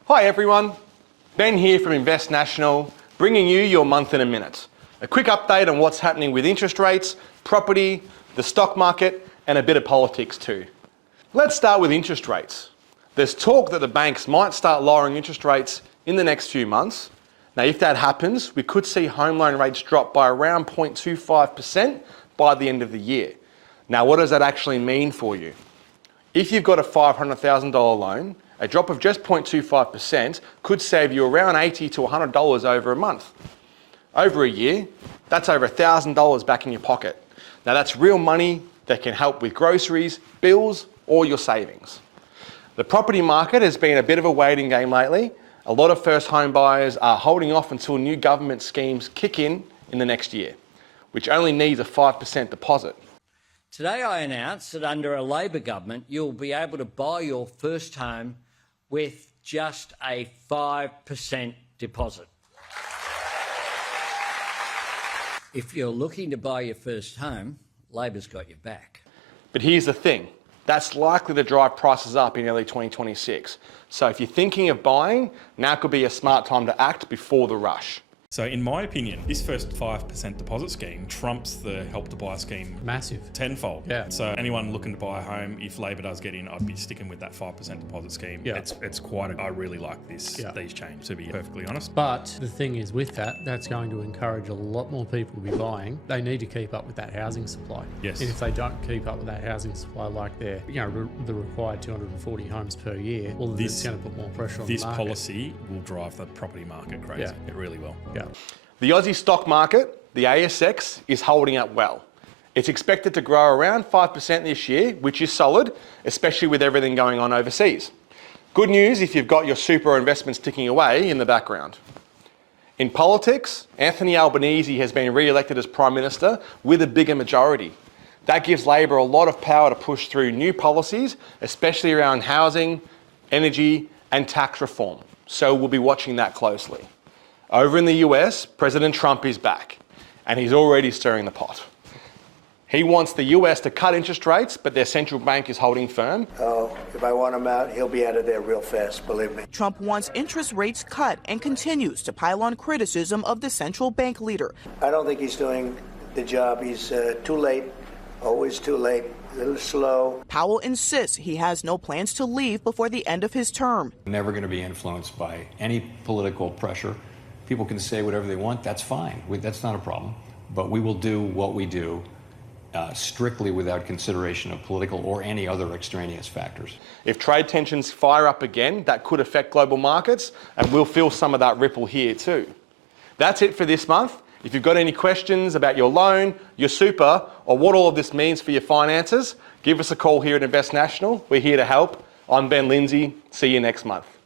Hi everyone, Ben here from Invest National, bringing you your month in a minute. A quick update on what's happening with interest rates, property, the stock market, and a bit of politics too. Let's start with interest rates. There's talk that the banks might start lowering interest rates in the next few months. Now, if that happens, we could see home loan rates drop by around 0.25% by the end of the year. Now, what does that actually mean for you? If you've got a $500,000 loan, a drop of just 0.25% could save you around $80 to $100 over a month. Over a year, that's over $1,000 back in your pocket. Now, that's real money that can help with groceries, bills, or your savings. The property market has been a bit of a waiting game lately. A lot of first home buyers are holding off until new government schemes kick in the next year, which only needs a 5% deposit. Today I announced that under a Labor government, you'll be able to buy your first home with just a 5% deposit. If you're looking to buy your first home, Labor's got your back. But here's the thing, that's likely to drive prices up in early 2026. So if you're thinking of buying, now could be a smart time to act before the rush. So in my opinion, this first 5% deposit scheme trumps the Help to Buy scheme massive tenfold. Yeah. So anyone looking to buy a home, if Labor does get in, I'd be sticking with that 5% deposit scheme. Yeah. It's quite I really like these changes, to be perfectly honest. But the thing is with that, that's going to encourage a lot more people to be buying. They need to keep up with that housing supply. Yes. And if they don't keep up with that housing supply, like they're, the required 240 homes per year, well, it's going to put more pressure on the market. This policy will drive the property market crazy. Yeah. It really will. Yeah. The Aussie stock market, the ASX, is holding up well. It's expected to grow around 5% this year, which is solid, especially with everything going on overseas. Good news if you've got your super investments ticking away in the background. In politics, Anthony Albanese has been re-elected as Prime Minister with a bigger majority. That gives Labor a lot of power to push through new policies, especially around housing, energy, and tax reform. So we'll be watching that closely. Over in the US, President Trump is back, and he's already stirring the pot. He wants the US to cut interest rates, but their central bank is holding firm. Oh, if I want him out, he'll be out of there real fast, believe me. Trump wants interest rates cut and continues to pile on criticism of the central bank leader. I don't think he's doing the job. He's too late, always too late, a little slow. Powell insists he has no plans to leave before the end of his term. Never going to be influenced by any political pressure. People can say whatever they want, that's fine. That's not a problem. But we will do what we do strictly without consideration of political or any other extraneous factors. If trade tensions fire up again, that could affect global markets, and we'll feel some of that ripple here too. That's it for this month. If you've got any questions about your loan, your super, or what all of this means for your finances, give us a call here at Invest National. We're here to help. I'm Ben Lindsay. See you next month.